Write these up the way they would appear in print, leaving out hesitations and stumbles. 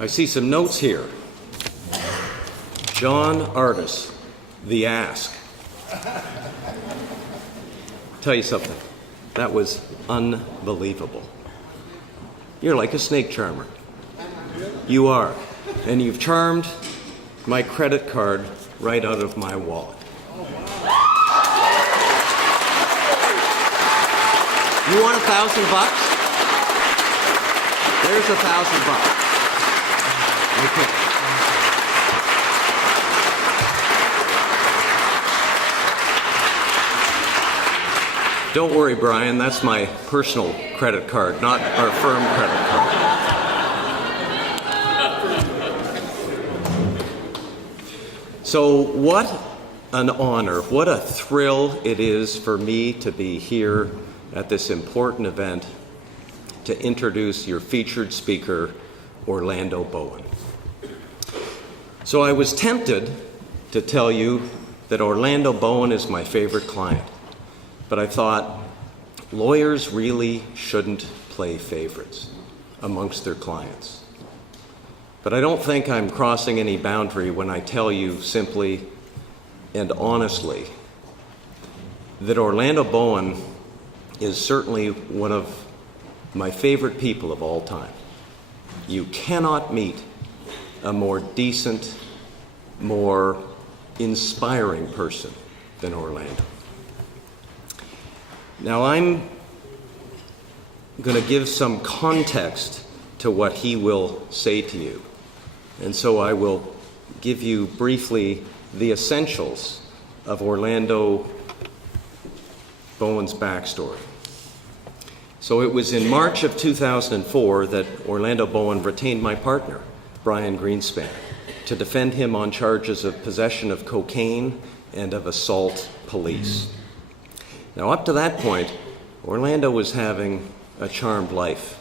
I see some notes here. John Artis, The Ask. Tell you something, that was unbelievable. You're like a snake charmer. You are. And you've charmed my credit card right out of my wallet. You want $1,000? There's $1,000. Okay. Don't worry, Brian, that's my personal credit card, not our firm credit card. So what an honor, what a thrill it is for me to be here at this important event to introduce your featured speaker, Orlando Bowen. So I was tempted to tell you that Orlando Bowen is my favorite client, but I thought lawyers really shouldn't play favorites amongst their clients. But I don't think I'm crossing any boundary when I tell you simply and honestly that Orlando Bowen is certainly one of my favorite people of all time. You cannot meet a more decent, more inspiring person than Orlando. Now I'm going to give some context to what he will say to you. And so I will give you briefly the essentials of Orlando Bowen's backstory. So it was in March of 2004 that Orlando Bowen retained my partner, Brian Greenspan, to defend him on charges of possession of cocaine and of assault police. Now up to that point, Orlando was having a charmed life.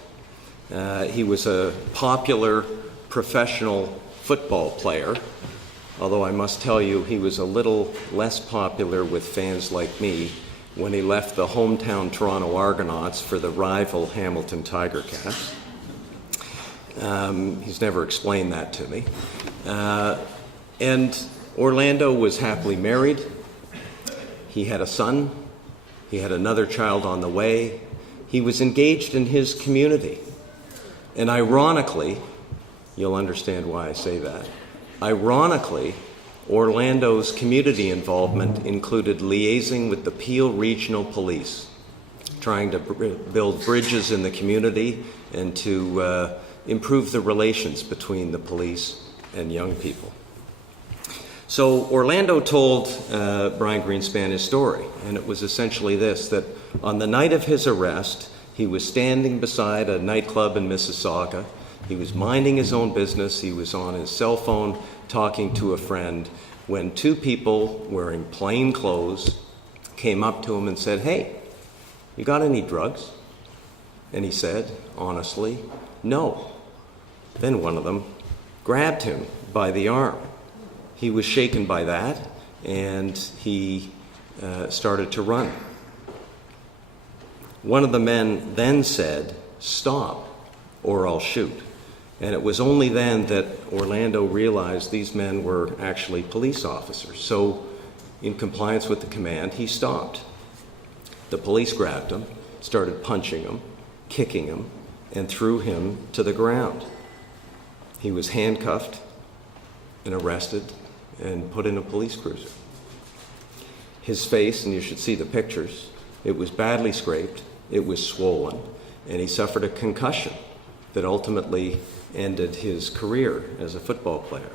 He was a popular professional football player, although I must tell you he was a little less popular with fans like me when he left the hometown Toronto Argonauts for the rival Hamilton Tiger Cats. He's never explained that to me. And Orlando was happily married. He had a son. He had another child on the way. He was engaged in his community. And ironically, you'll understand why I say that, ironically, Orlando's community involvement included liaising with the Peel Regional Police, trying to build bridges in the community and to improve the relations between the police and young people. So Orlando told Brian Greenspan his story, and it was essentially this, that on the night of his arrest, he was standing beside a nightclub in Mississauga. He was minding his own business. He was on his cell phone talking to a friend when two people wearing plain clothes came up to him and said, "Hey, you got any drugs?" And he said, honestly, "No." Then one of them grabbed him by the arm. He was shaken by that, and he started to run. One of the men then said, "Stop, or I'll shoot." And it was only then that Orlando realized these men were actually police officers. So, in compliance with the command, he stopped. The police grabbed him, started punching him, kicking him, and threw him to the ground. He was handcuffed and arrested and put in a police cruiser. His face, and you should see the pictures, it was badly scraped, it was swollen, and he suffered a concussion that ultimately ended his career as a football player.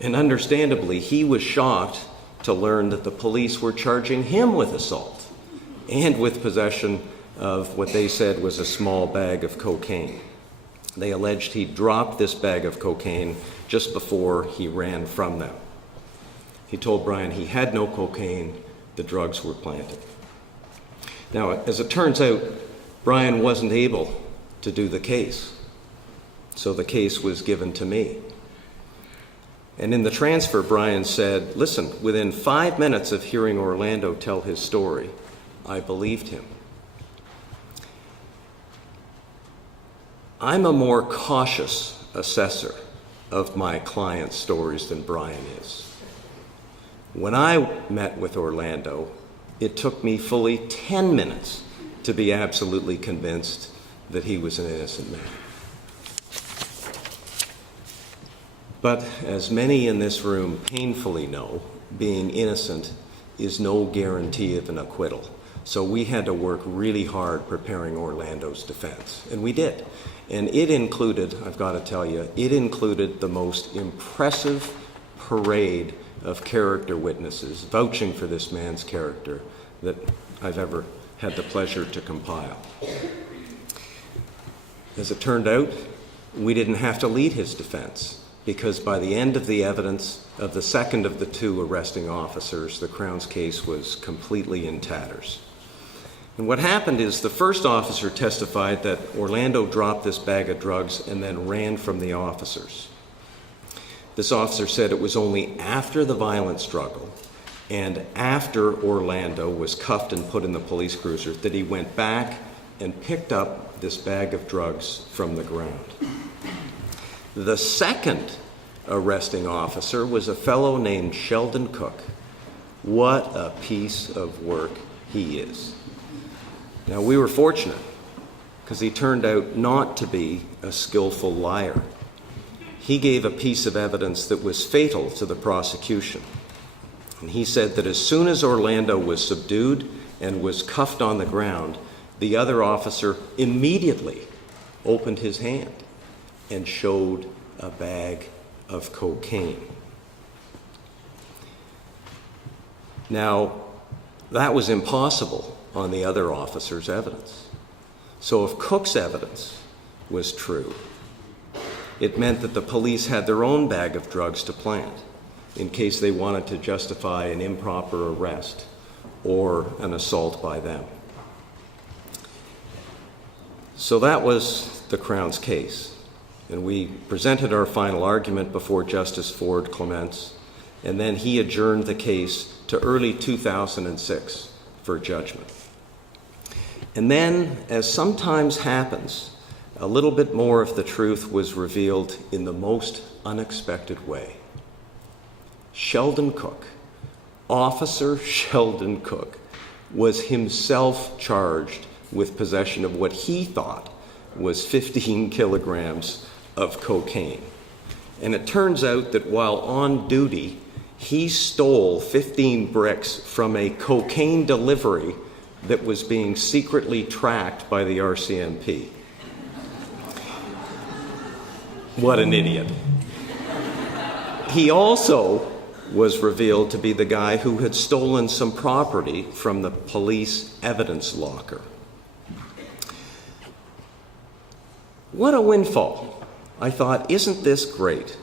And understandably, he was shocked to learn that the police were charging him with assault and with possession of what they said was a small bag of cocaine. They alleged he dropped this bag of cocaine just before he ran from them. He told Brian he had no cocaine, the drugs were planted. Now, as it turns out, Brian wasn't able to do the case. So the case was given to me. And in the transfer, Brian said, "Listen, within 5 minutes of hearing Orlando tell his story, I believed him." I'm a more cautious assessor of my client's stories than Brian is. When I met with Orlando, it took me fully 10 minutes to be absolutely convinced that he was an innocent man. But as many in this room painfully know, being innocent is no guarantee of an acquittal. So we had to work really hard preparing Orlando's defense, and we did. And it included, I've got to tell you, it included the most impressive parade of character witnesses vouching for this man's character that I've ever had the pleasure to compile. As it turned out, we didn't have to lead his defense, because by the end of the evidence of the second of the two arresting officers, the Crown's case was completely in tatters. And what happened is the first officer testified that Orlando dropped this bag of drugs and then ran from the officers. This officer said it was only after the violent struggle and after Orlando was cuffed and put in the police cruiser that he went back and picked up this bag of drugs from the ground. The second arresting officer was a fellow named Sheldon Cook. What a piece of work he is. Now, we were fortunate because he turned out not to be a skillful liar. He gave a piece of evidence that was fatal to the prosecution. And he said that as soon as Orlando was subdued and was cuffed on the ground, the other officer immediately opened his hand and showed a bag of cocaine. Now, that was impossible on the other officer's evidence. So if Cook's evidence was true, it meant that the police had their own bag of drugs to plant in case they wanted to justify an improper arrest or an assault by them. So that was the Crown's case. And we presented our final argument before Justice Ford Clements, and then he adjourned the case to early 2006 for judgment. And then, as sometimes happens, a little bit more of the truth was revealed in the most unexpected way. Sheldon Cook, Officer Sheldon Cook, was himself charged with possession of what he thought was 15 kilograms of cocaine. And it turns out that while on duty, he stole 15 bricks from a cocaine delivery that was being secretly tracked by the RCMP. What an idiot. He also was revealed to be the guy who had stolen some property from the police evidence locker. What a windfall. I thought, isn't this great?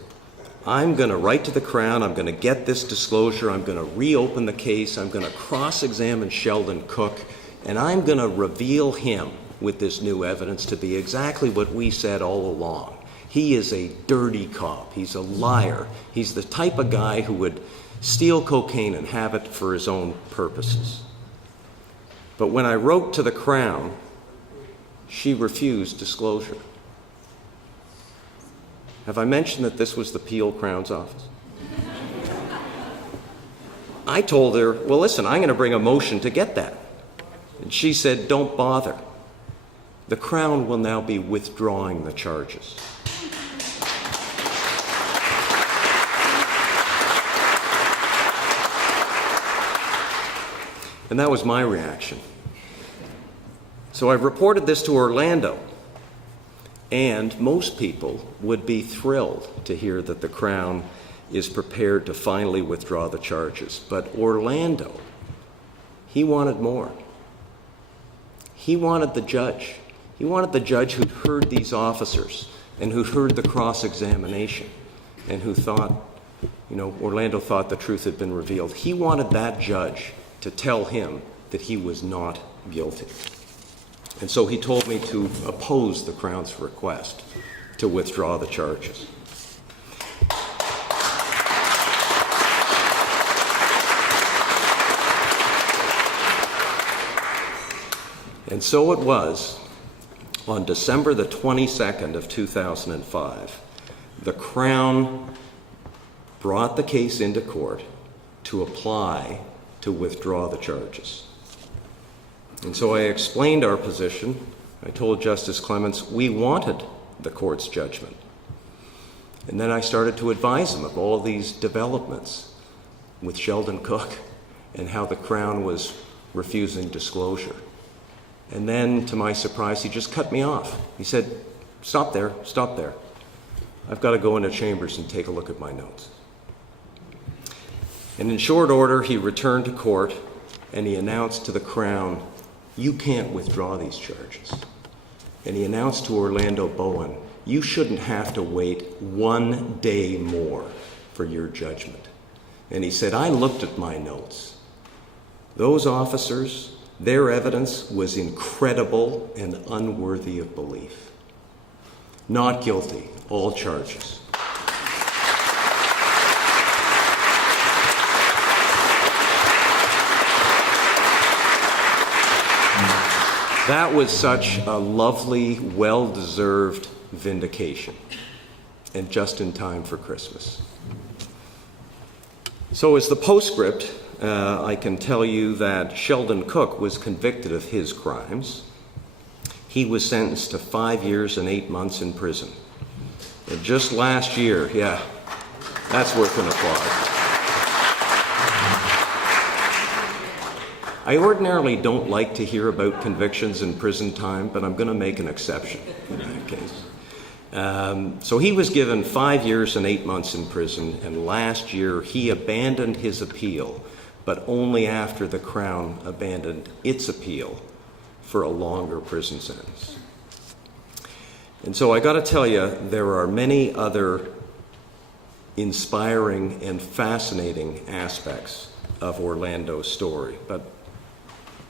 I'm going to write to the Crown, I'm going to get this disclosure, I'm going to reopen the case, I'm going to cross-examine Sheldon Cook, and I'm going to reveal him with this new evidence to be exactly what we said all along. He is a dirty cop, he's a liar, he's the type of guy who would steal cocaine and have it for his own purposes. But when I wrote to the Crown, she refused disclosure. Have I mentioned that this was the Peel Crown's office? I told her, well, listen, I'm going to bring a motion to get that. And she said, don't bother. The Crown will now be withdrawing the charges. And that was my reaction. So I reported this to Orlando. And most people would be thrilled to hear that the Crown is prepared to finally withdraw the charges. But Orlando, he wanted more. He wanted the judge. He wanted the judge who'd heard these officers and who'd heard the cross-examination and who thought, Orlando thought the truth had been revealed. He wanted that judge to tell him that he was not guilty. And so he told me to oppose the Crown's request to withdraw the charges. And so it was, on December the 22nd of 2005, the Crown brought the case into court to apply to withdraw the charges. And so I explained our position. I told Justice Clements we wanted the court's judgment. And then I started to advise him of all these developments with Sheldon Cook and how the Crown was refusing disclosure. And then, to my surprise, he just cut me off. He said, stop there. I've got to go into chambers and take a look at my notes. And in short order, he returned to court and he announced to the Crown, you can't withdraw these charges. And he announced to Orlando Bowen, you shouldn't have to wait 1 day more for your judgment. And he said, I looked at my notes. Those officers, their evidence was incredible and unworthy of belief. Not guilty, all charges. That was such a lovely, well-deserved vindication, and just in time for Christmas. So as the postscript, I can tell you that Sheldon Cook was convicted of his crimes. He was sentenced to 5 years and 8 months in prison. And just last year, yeah, that's worth an applause. I ordinarily don't like to hear about convictions in prison time, but I'm going to make an exception in that case. So he was given 5 years and 8 months in prison, and last year he abandoned his appeal, but only after the Crown abandoned its appeal for a longer prison sentence. And so I got to tell you, there are many other inspiring and fascinating aspects of Orlando's story, but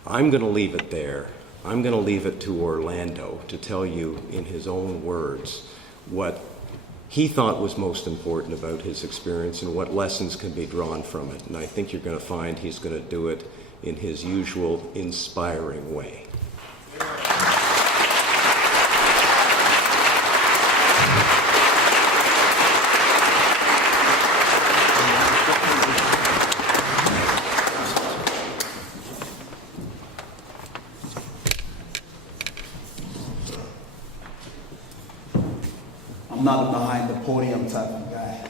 I'm going to leave it there. I'm going to leave it to Orlando to tell you in his own words what he thought was most important about his experience and what lessons can be drawn from it. And I think you're going to find he's going to do it in his usual inspiring way. I'm not a behind the podium type of guy.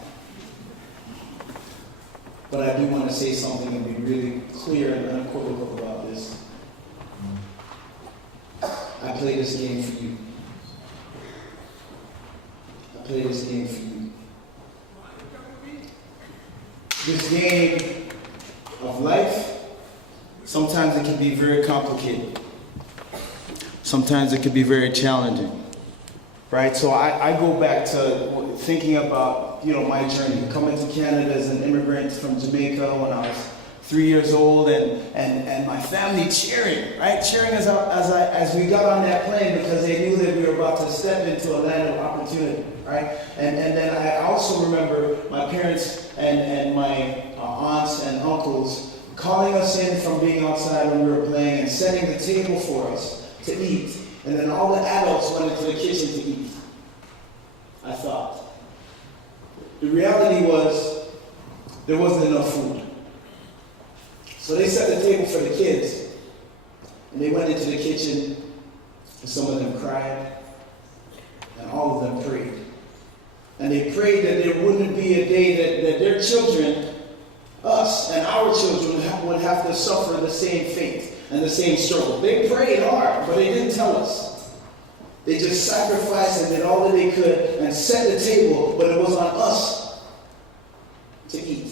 But I do want to say something and be really clear and unequivocal about this. I play this game for you. I play this game for you. This game of life, sometimes it can be very complicated. Sometimes it can be very challenging. Right, so I go back to thinking about, my journey, coming to Canada as an immigrant from Jamaica when I was 3 years old, and my family cheering, right, cheering as we got on that plane because they knew that we were about to step into a land of opportunity, right, and then I also remember my parents and my aunts and uncles calling us in from being outside when we were playing and setting the table for us to eat. And then all the adults went into the kitchen to eat, I thought. The reality was, there wasn't enough food. So they set the table for the kids, and they went into the kitchen, and some of them cried, and all of them prayed. And they prayed that there wouldn't be a day that their children, us and our children, would have to suffer the same fate and the same struggle. They prayed hard, but they didn't tell us. They just sacrificed and did all that they could and set the table, but it was on us to eat.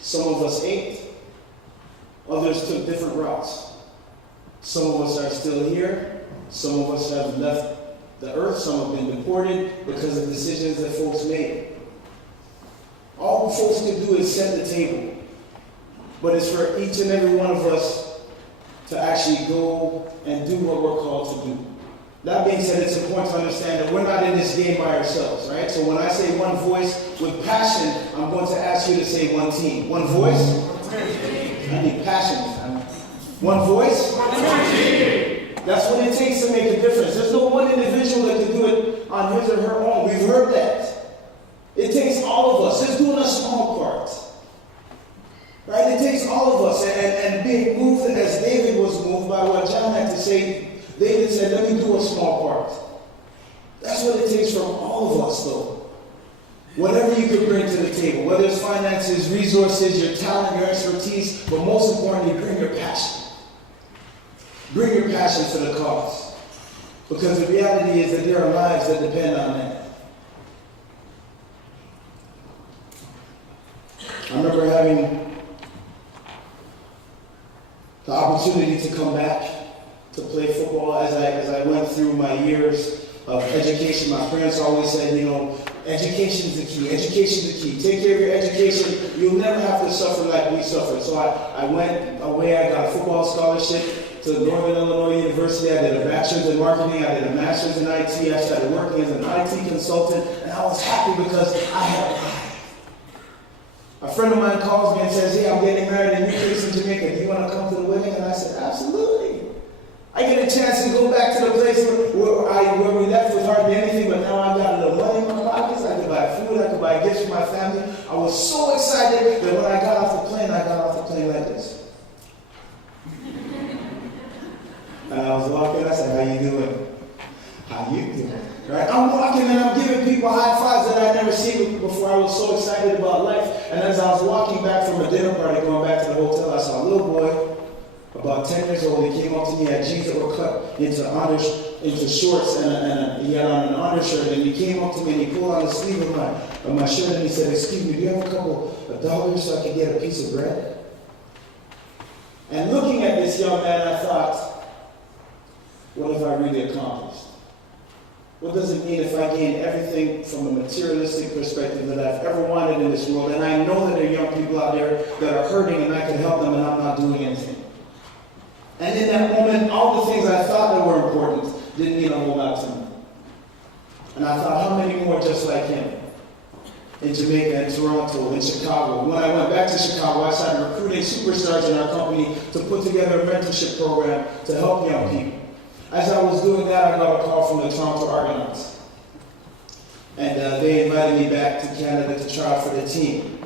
Some of us ate, others took different routes. Some of us are still here, some of us have left the earth, some have been deported because of decisions that folks made. All folks can do is set the table. But it's for each and every one of us to actually go and do what we're called to do. That being said, it's important to understand that we're not in this game by ourselves, right? So when I say one voice with passion, I'm going to ask you to say one team. One voice? I need passion. One voice? One team. That's what it takes to make a difference. There's no one individual that can do it on his or her own. We've heard that. It takes all of us. Just doing a small part. Right? It takes all of us. And being moved as David was moved by what John had to say, David said, let me do a small part. That's what it takes from all of us, though. Whatever you can bring to the table, whether it's finances, resources, your talent, your expertise, but most importantly, bring your passion. Bring your passion for the cause. Because the reality is that there are lives that depend on that. I remember having the opportunity to come back to play football as I went through my years of education. My parents always said, education is the key. Education is the key. Take care of your education. You'll never have to suffer like we suffered. So I went away. I got a football scholarship to Northern Illinois University. I did a bachelor's in marketing. I did a master's in IT. I started working as an IT consultant. And I was happy because I had arrived. A friend of mine calls me and says, hey, I'm getting married in your place in Jamaica. Do you want to come to the wedding? And I said, absolutely. I get a chance to go back to the place where we left with hardly anything, but now I've got a little money in my pockets. I could buy food. I could buy gifts for my family. I was so excited that when I got off the plane, I got off the plane like this. And I was walking. I said, how you doing? How you doing? Right? I'm walking and I'm giving people high fives that I'd never seen before. I was so excited about life. And as I was walking back from a dinner party, going back to the hotel, I saw a little boy, about 10 years old. He came up to me, had jeans that were cut into shorts, and he had on an undershirt. And he came up to me and he pulled on the sleeve of my shirt and he said, excuse me, do you have a couple of dollars so I could get a piece of bread? And looking at this young man, I thought, what have I really accomplished? What does it mean if I gain everything from a materialistic perspective that I've ever wanted in this world? And I know that there are young people out there that are hurting and I can help them and I'm not doing anything. And in that moment, all the things I thought that were important didn't mean a whole lot to me. And I thought, how many more just like him? In Jamaica, in Toronto, in Chicago. When I went back to Chicago, I started recruiting superstars in our company to put together a mentorship program to help young people. As I was doing that, I got a call from the Toronto Argonauts. And they invited me back to Canada to try out for the team.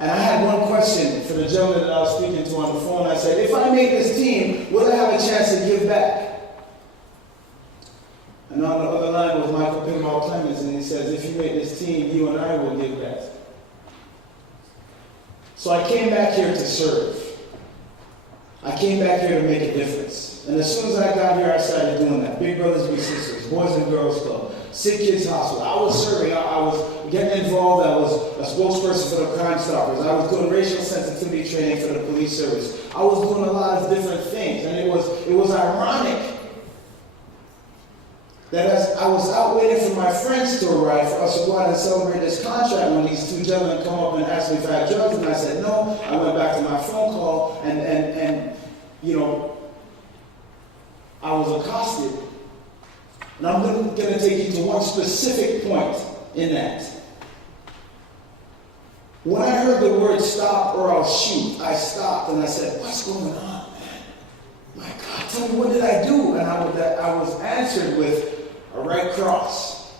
And I had one question for the gentleman that I was speaking to on the phone. I said, if I make this team, will I have a chance to give back? And on the other line was Michael Pinball Clemens, and he says, if you make this team, you and I will give back. So I came back here to serve. I came back here to make a difference. And as soon as I got here, I started doing that. Big Brothers, Big Sisters, Boys and Girls Club, Sick Kids Hospital. I was serving. I was getting involved. I was a spokesperson for the Crime Stoppers. I was doing racial sensitivity training for the police service. I was doing a lot of different things. And it was ironic that as I was out waiting for my friends to arrive for us to go out and celebrate this contract, when these two gentlemen come up and asked me if I had drugs, and I said no. I went back to my phone call and I was accosted. And I'm going to take you to one specific point in that. When I heard the word stop or I'll shoot, I stopped and I said, what's going on, man? My God, tell me, what did I do? And I was answered with a right cross.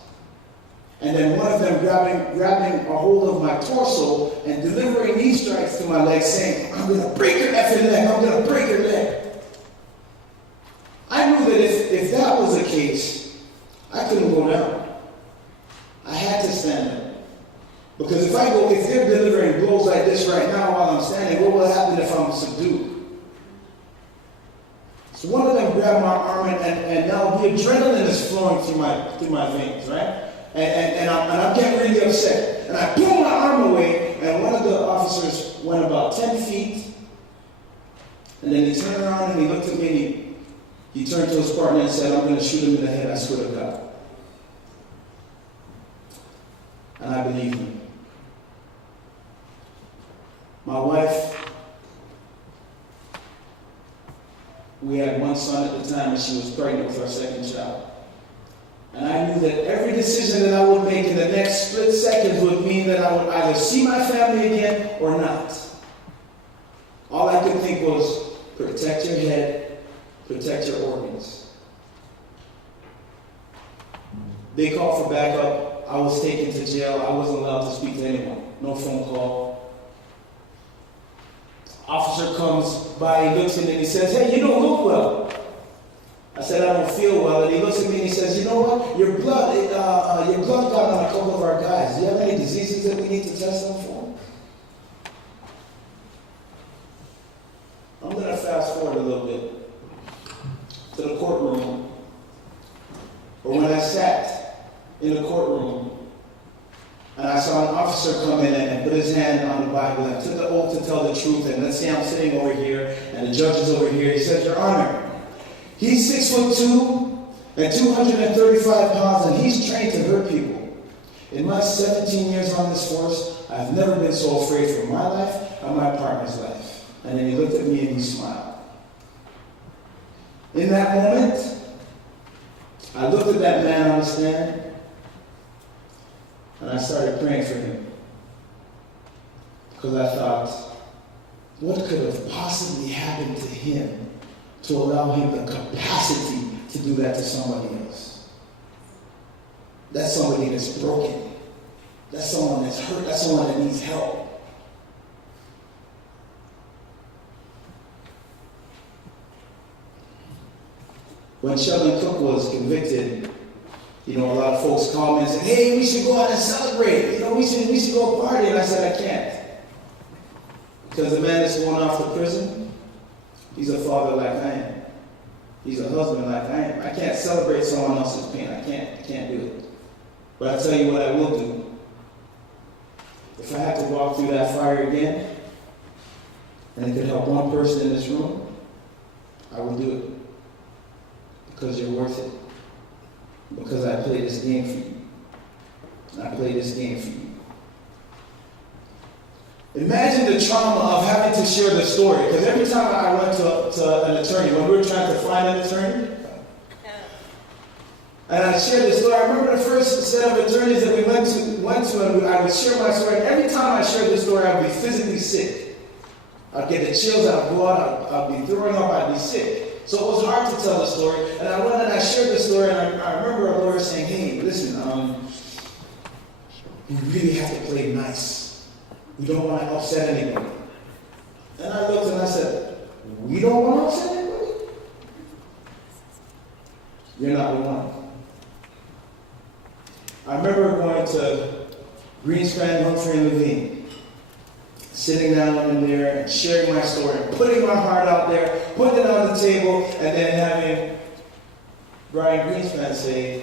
And then one of them grabbing a hold of my torso and delivering knee strikes to my leg, saying, I'm going to break your effing leg. I'm going to break your leg. I knew that if that was the case, I couldn't go down. I had to stand up. Because if they're delivering blows like this right now while I'm standing, what will happen if I'm subdued? So one of them grabbed my arm and now the adrenaline is flowing through my veins, right? And I'm getting really upset. And I pull my arm away, and one of the officers went about 10 feet, and then he turned around and he looked at me and he turned to his partner and said, I'm going to shoot him in the head, I swear to God. And I believed him. My wife, we had one son at the time, and she was pregnant with our second child. And I knew that every decision that I would make in the next split seconds would mean that I would either see my family again or not. All I could think was, protect your head, protect your organs. They called for backup. I was taken to jail. I wasn't allowed to speak to anyone. No phone call. Officer comes by, he looks at me and he says, "Hey, you don't look well." I said, "I don't feel well." And he looks at me and he says, "You know what? Your blood got on a couple of our guys. Do you have any diseases that we need to test them for?" I'm going to fast forward a little bit to the courtroom, or when I sat in the courtroom and I saw an officer come in and put his hand on the Bible and took the oath to tell the truth. And let's say I'm sitting over here and the judge is over here. He says, "Your Honor, he's 6'2" and 235 pounds, and he's trained to hurt people. In my 17 years on this force, I've never been so afraid for my life or my partner's life." And then he looked at me and he smiled. In that moment, I looked at that man on the stand and I started praying for him. Because I thought, what could have possibly happened to him to allow him the capacity to do that to somebody else? That's somebody that's broken. That's someone that's hurt. That's someone that needs help. When Sheldon Cook was convicted, a lot of folks called me and said, "Hey, we should go out and celebrate. We should go party." And I said, "I can't. Because the man that's going off to prison, he's a father like I am. He's a husband like I am. I can't celebrate someone else's pain. I can't do it. But I tell you what I will do. If I have to walk through that fire again, and it could help one person in this room, I will do it. Because you're worth it. Because I play this game for you. I play this game for you. Imagine the trauma of having to share the story. Because every time I went to an attorney, when we were trying to find an attorney, and I shared the story, I remember the first set of attorneys that we went to and I would share my story. And every time I shared the story, I would be physically sick. I'd get the chills, I'd go out, I'd be throwing up, I'd be sick. So it was hard to tell the story. And I went and I shared the story, and I remember a lawyer saying, "Hey, listen, we really have to play nice. We don't want to upset anybody." And I looked and I said, "We don't want to upset anybody? You're not the one." I remember going to Greenspan, Humphrey, and Levine, sitting down in there and sharing my story, and putting my heart out there, putting it on the table, and then having Brian Greenspan say,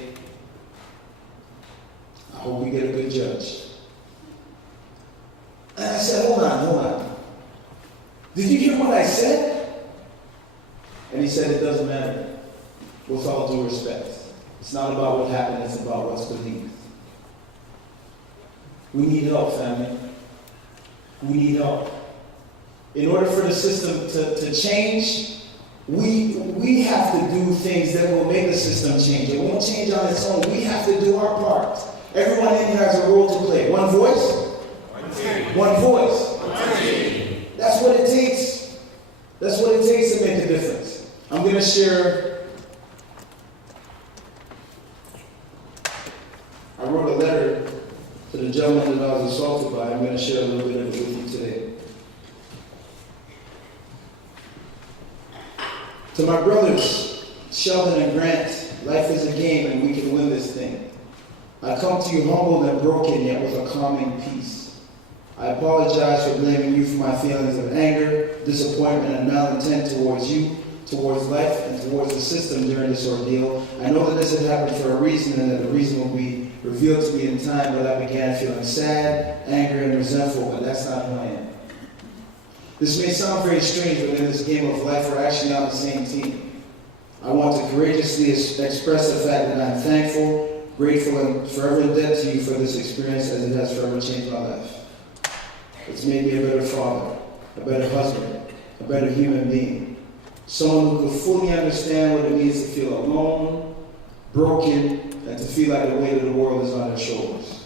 "I hope we get a good judge." And I said, hold on. Did you hear what I said? And he said, "It doesn't matter. With all due respect. It's not about what happened, it's about what's believed." We need help, family. We need help. In order for the system to change, we have to do things that will make the system change. It won't change on its own. We have to do our part. Everyone in here has a role to play. One voice? One voice. That's what it takes. That's what it takes to make a difference. I'm going to share. I wrote a letter to the gentleman that I was assaulted by. I'm going to share a little bit of it with you today. To my brothers, Sheldon and Grant, life is a game and we can win this thing. I come to you humbled and broken, yet with a calming peace. I apologize for blaming you for my feelings of anger, disappointment, and malintent towards you, towards life, and towards the system during this ordeal. I know that this had happened for a reason and that the reason will be revealed to me in time, but I began feeling sad, angry, and resentful, but that's not who I am. This may sound very strange, but in this game of life, we're actually on the same team. I want to courageously express the fact that I'm thankful, grateful, and forever indebted to you for this experience, as it has forever changed my life. It's made me a better father, a better husband, a better human being. Someone who can fully understand what it means to feel alone, broken, and to feel like the weight of the world is on their shoulders.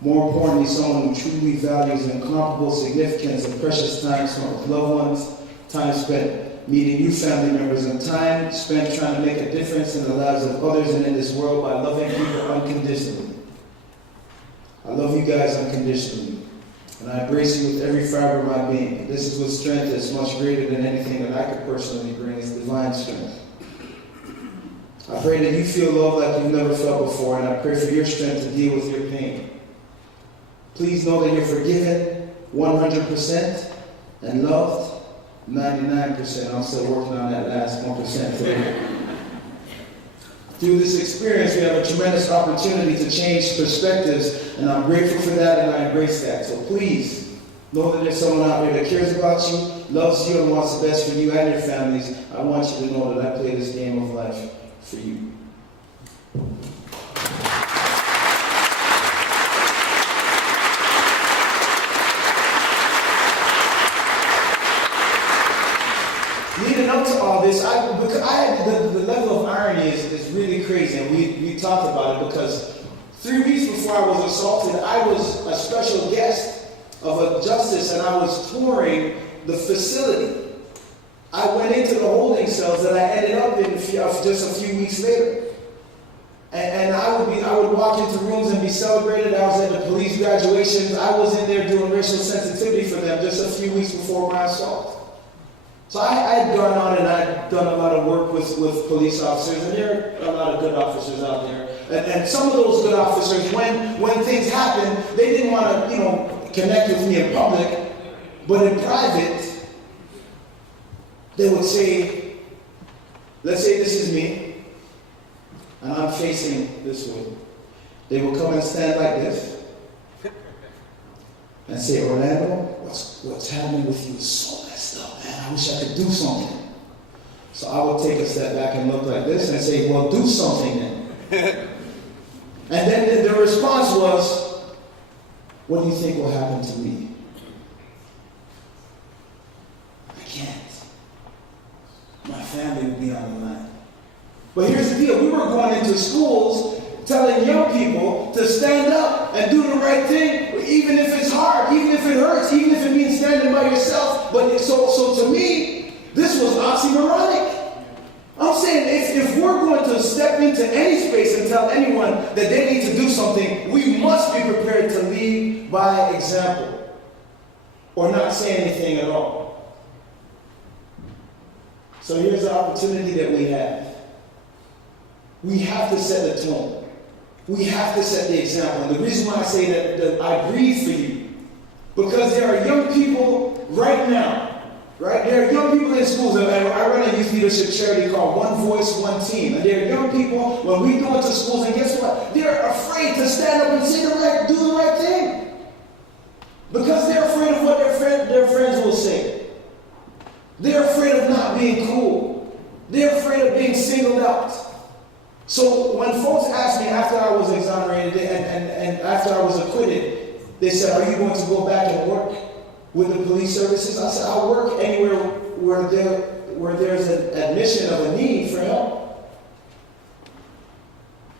More importantly, someone who truly values the incomparable significance of precious time spent with loved ones, time spent meeting new family members, and time spent trying to make a difference in the lives of others and in this world by loving people unconditionally. I love you guys unconditionally, and I embrace you with every fiber of my being. This is with strength that's much greater than anything that I could personally bring. It's divine strength. I pray that you feel love like you've never felt before, and I pray for your strength to deal with your pain. Please know that you're forgiven 100% and loved 99%. I'm still working on that last 1%. Through this experience, we have a tremendous opportunity to change perspectives, and I'm grateful for that, and I embrace that. So please, know that there's someone out there that cares about you, loves you, and wants the best for you and your families. I want you to know that I play this game of life for you. Leading up to all this, the level of irony is really crazy, and we talked about it because 3 weeks before I was assaulted, I was a special guest of a justice, and I was touring the facility. I went into the holding cells that I ended up in just a few weeks later. And I would walk into rooms and be celebrated. I was at the police graduations. I was in there doing racial sensitivity for them just a few weeks before my assault. So I had gone on and I'd done a lot of work with police officers, and there are a lot of good officers out there. And some of those good officers, when things happened, they didn't want to, connect with me in public, but in private, they would say, let's say this is me, and I'm facing this way. They would come and stand like this, and say, Orlando, what's happening with you is so messed up, man. I wish I could do something. So I would take a step back and look like this and say, well, do something then. And then the response was, what do you think will happen to me? I can't. My family would be on the line. But here's the deal. We were going into schools telling young people to stand up and do the right thing, even if it's hard, even if it hurts, even if it means standing by yourself. But so to me, this was oxymoronic. I'm saying if we're going to step into any space and tell anyone that they need to do something, we must be prepared to lead by example or not say anything at all. So here's the opportunity that we have. We have to set the tone. We have to set the example. And the reason why I say that I breathe for you, because there are young people right now, right? There are young people in schools. I run a youth leadership charity called One Voice, One Team. And there are young people, when we go into schools, and guess what? They're afraid to stand up and do the right thing. Because they're afraid of what their friends will say. They're afraid of not being cool. They're afraid of being singled out. So when folks asked me after I was exonerated and after I was acquitted, they said, are you going to go back and work with the police services? I said, I'll work anywhere where there's an admission of a need for help.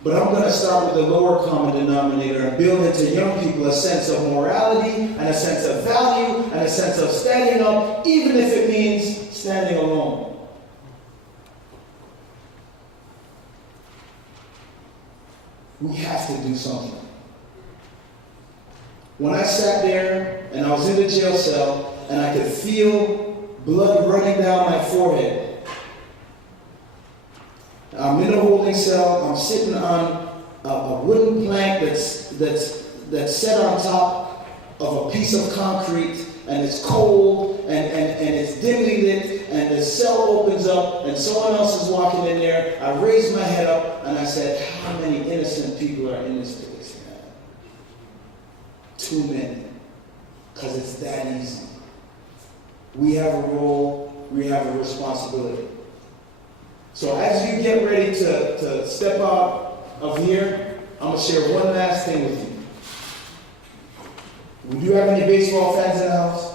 But I'm going to start with the lower common denominator and build into young people a sense of morality and a sense of value and a sense of standing up, even if it means standing alone. We have to do something. When I sat there and I was in the jail cell and I could feel blood running down my forehead, I'm in a holding cell, I'm sitting on a wooden plank that's set on top of a piece of concrete, and it's cold and it's dimly lit, and the cell opens up and someone else is walking in there. I raised my head up and I said, how many innocent people are in this place, man? Too many. Because it's that easy. We have a role, we have a responsibility. So as you get ready to step out of here, I'm going to share one last thing with you. Do you have any baseball fans in the house?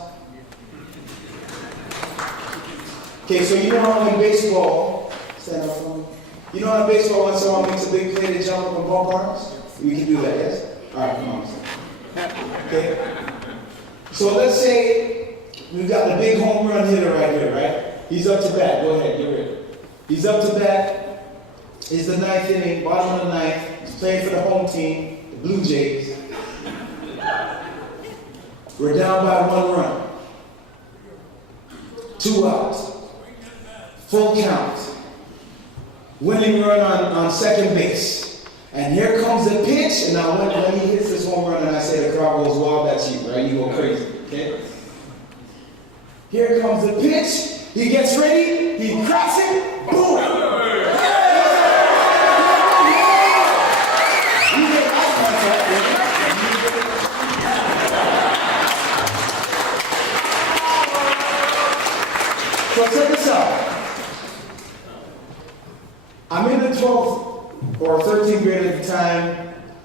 Okay, so you know how in baseball, stand up for me. You know how in baseball when someone makes a big play, they jump up and bump arms? We can do that, yes? All right, come on. Okay. So let's say We've got the big home run hitter right here, right? He's up to bat. Go ahead, get ready. He's up to bat. It's the 9th inning, bottom of the 9th. He's playing for the home team, the Blue Jays. We're down by 1 run. 2 outs. Full count. Winning run on second base. And here comes the pitch. And now when he hits this home run and I say the crowd goes wild, that's you, right? You go crazy, okay? Here comes the pitch. He gets ready. He cracks it. Boom! So check this out. I'm in the 12th or 13th grade at the time.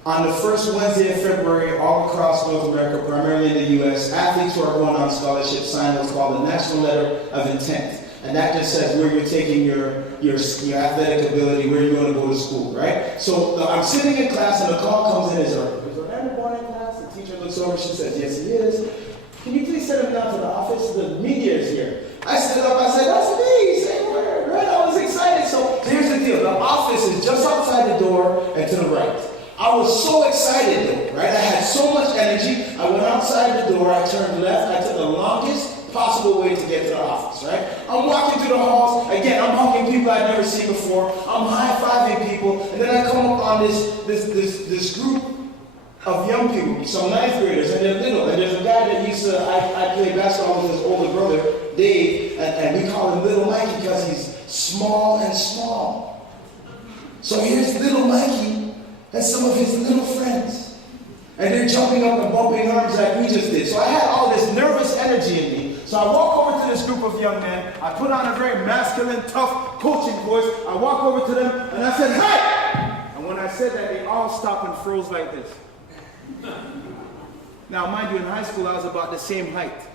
On the first Wednesday of February, all across North America, primarily in the U.S., athletes who are going on scholarship sign what's called the National Letter of Intent. And that just says where you're taking your athletic ability, where you're going to go to school, right? So I'm sitting in class and a call comes in. Is Orlando Bowen in class? The teacher looks over, she says, yes, he is. Can you please send him down to the office? The media is here. I stood up, I said, that's me, say word, right? I was excited. So here's the deal. The office is just outside the door and to the right. I was so excited though, right? I had so much energy. I went outside the door, I turned left, I took the longest possible way to get to the office, right? I'm walking through the halls, again, I'm hugging people I'd never seen before, I'm high-fiving people, and then I come up on this group of young people, some 9th graders, and they're little, and there's a guy that used to, I played basketball with his older brother, Dave, and we call him Little Mikey because he's small and small. So here's little Mikey and some of his little friends. And they're jumping up and bumping arms like we just did. So I had all this nervous energy in me. So I walk over to this group of young men. I put on a very masculine, tough coaching voice. I walk over to them and I said, hey! And when I said that, they all stopped and froze like this. Now, mind you, in high school, I was about the same height.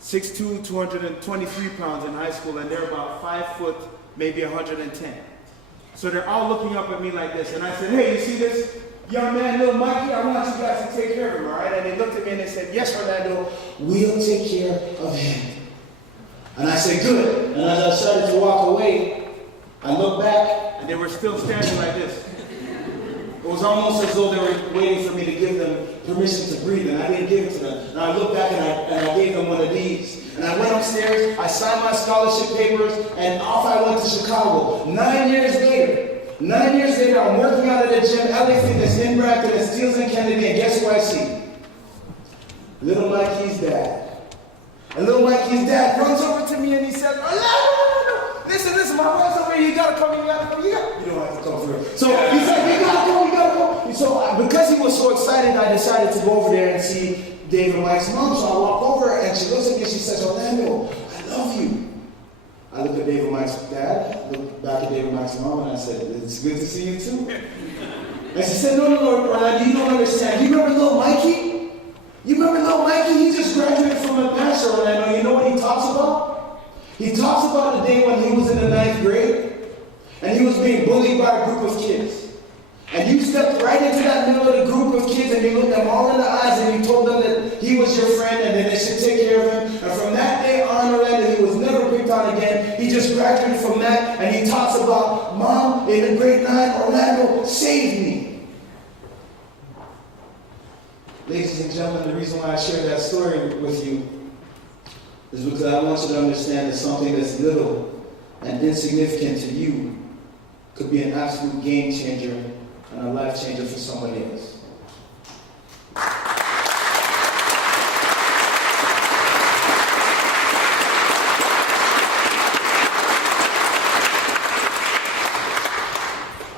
6'2", 223 pounds in high school, and they're about 5 foot, maybe 110. So they're all looking up at me like this, and I said, hey, you see this young man, little Mikey? I want you guys to take care of him, all right? And they looked at me and they said, yes, Orlando, we'll take care of him. And I said, good. And as I started to walk away, I looked back, and they were still standing like this. It was almost as though they were waiting for me to give them permission to breathe, and I didn't give it to them. And I looked back and I gave them one of these. And I went upstairs, I signed my scholarship papers, and off I went to Chicago. 9 years later, I'm working out at a gym, LA Fitness in Brampton, and Steels and Kennedy, and guess who I see? Little Mikey's dad. And little Mikey's dad runs over to me and he says, Orlando, listen, my boy's over here, you gotta come, you don't have to come through. So he said, you gotta go. So because he was so excited, I decided to go over there and see Dave and Mike's mom. So I walk over and she looks at me and she says, Orlando, I love you. I look at Dave and Mike's dad, look back at Dave and Mike's mom, and I said, it's good to see you too. And she said, no, Orlando, you don't understand. You remember little Mikey? He just graduated from a master, Orlando. You know what he talks about? He talks about the day when he was in the 9th grade, and he was being bullied by a group of kids. And you stepped right into that middle of the group of kids and you looked them all in the eyes and you told them that he was your friend and that they should take care of him. And from that day on, Orlando, he was never picked on again. He just graduated from that and he talks about, Mom, in the grade 9, Orlando saved me. Ladies and gentlemen, the reason why I share that story with you is because I want you to understand that something that's little and insignificant to you could be an absolute game changer and a life changer for somebody else.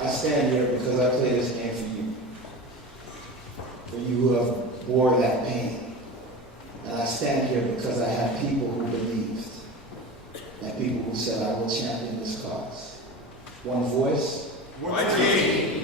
I stand here because I play this game for you who have bore that pain. And I stand here because I have people who believed and people who said, I will champion this cause. One voice, one team.